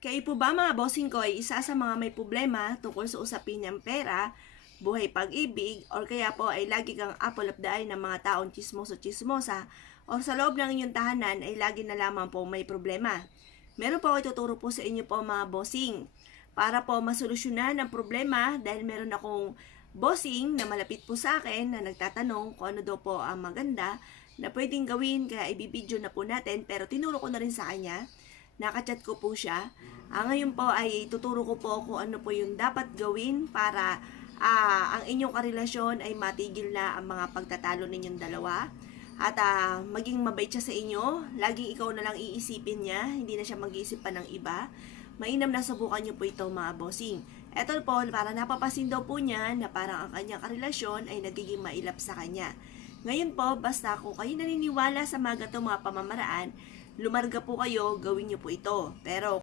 Kayo po ba mga bossing ko ay isa sa mga may problema tungkol sa usapin ng pera, buhay pag-ibig, or kaya po ay lagi kang apple of the eye ng mga taong chismoso-chismosa, o sa loob ng inyong tahanan ay lagi na lamang po may problema? Meron po ako ituturo po sa inyo po mga bossing para po masolusyonan ang problema dahil meron akong bossing na malapit po sa akin na nagtatanong kung ano daw po ang maganda na pwedeng gawin, kaya ibibideo na po natin, pero tinuro ko na rin sa kanya. Nakachat ko po siya. Ngayon po ay tuturo ko po kung ano po yung dapat gawin para ang inyong karelasyon ay matigil na ang mga pagtatalo ninyong dalawa. At maging mabait siya sa inyo. Laging ikaw na lang iisipin niya. Hindi na siya mag-iisip pa ng iba. Mainam na subukan niyo po ito mga bossing. Eto po, para napapasin daw po niya na parang ang kanyang karelasyon ay nagiging mailap sa kanya. Ngayon po, basta kung kayo naniniwala sa mga gatong mga pamamaraan, lumarga po kayo, gawin niyo po ito. Pero